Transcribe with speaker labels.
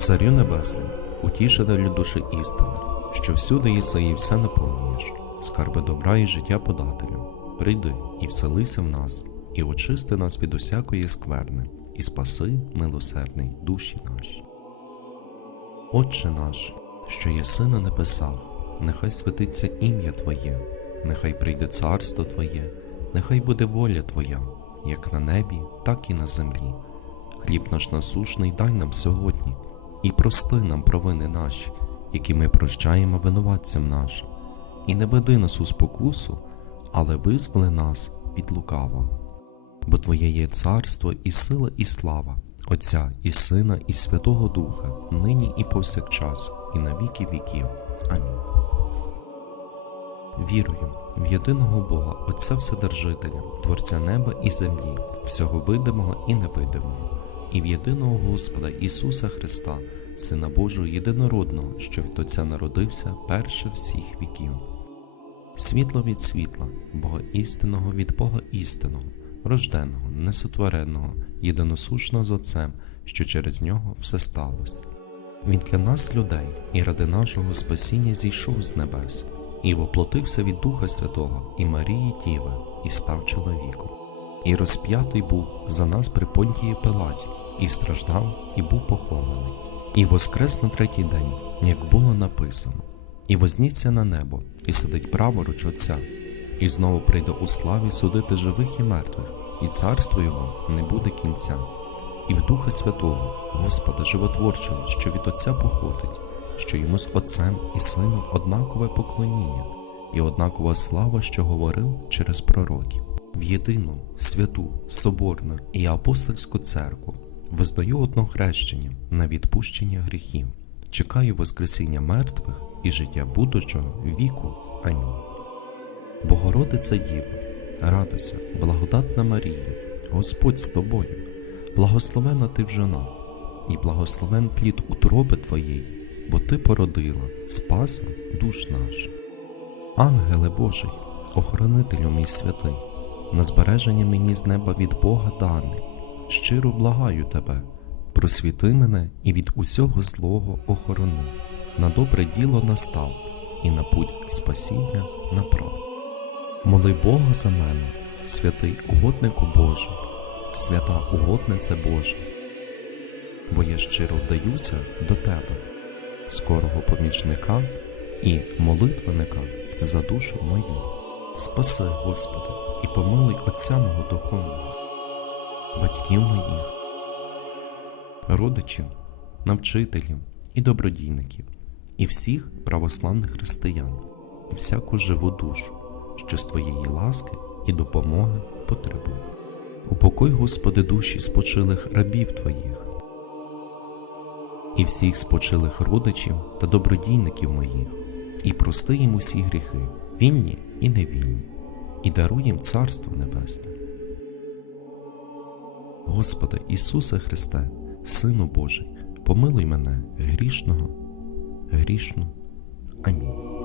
Speaker 1: Царю Небесний, утішителю душі істини, що всюди єси і все наповнюєш, скарби добра і життя подателю. Прийди і вселися в нас, і очисти нас від усякої скверни, і спаси, милосердний, душі наші. Отче наш, що єси на небесах, нехай святиться ім'я Твоє, нехай прийде царство Твоє, нехай буде воля Твоя, як на небі, так і на землі. Хліб наш насушний дай нам сьогодні, і прости нам провини наші, які ми прощаємо винуватцям нашим, і не веди нас у спокусу, але визволи нас від лукавого. Бо Твоє є царство і сила, і слава, Отця і Сина, і Святого Духа, нині і повсякчас, і на віки віків. Амінь. Вірую в єдиного Бога, Отця Вседержителя, Творця неба і землі, всього видимого і невидимого, і в єдиного Господа Ісуса Христа, Сина Божого єдинородного, що від Отця народився перше всіх віків. Світло від світла, Бога істинного від Бога істинного, рожденого, несотвореного, єдиносушного з Отцем, що через нього все сталося. Він для нас, людей, і ради нашого спасіння зійшов з небес, і воплотився від Духа Святого і Марії Діви, і став чоловіком. І розп'ятий був за нас при понтії Пилаті, і страждав, і був похований, і воскрес на третій день, як було написано, і вознісся на небо, і сидить праворуч Отця, і знову прийде у славі судити живих і мертвих, і царство його не буде кінця. І в Духа Святого, Господа Животворчого, що від Отця походить, що йому з Отцем і Сином однакове поклоніння, і однакова слава, що говорив через пророків, в єдину, святу, соборну і апостольську церкву, визнаю одно хрещення на відпущення гріхів, чекаю Воскресіння мертвих і життя будучого віку. Амінь. Богородиця Діва, радуйся, благодатна Марія, Господь з тобою, благословена ти в жонах, і благословен плід утроби твоєї, бо ти породила Спаса душ наших. Ангеле Божий, охоронителю мій святий, на збереження мені з неба від Бога даний, щиро благаю тебе, просвіти мене і від усього злого охорони, на добре діло настав, і на путь спасіння направ. Моли Бога за мене, святий угоднику Божий, свята угодниця Божа, бо я щиро вдаюся до Тебе, скорого помічника і молитвенника за душу мою. Спаси, Господи, і помилуй Отця мого духовного, батьків моїх, родичів, навчителів і добродійників, і всіх православних християн, і всяку живу душу, що з Твоєї ласки і допомоги потребує. Упокой, Господи, душі спочилих рабів Твоїх, і всіх спочилих родичів та добродійників моїх, і прости їм усі гріхи, вільні і невільні, і даруй їм Царство Небесне. Господи Ісусе Христе, Сину Божий, помилуй мене грішного, грішну. Амінь.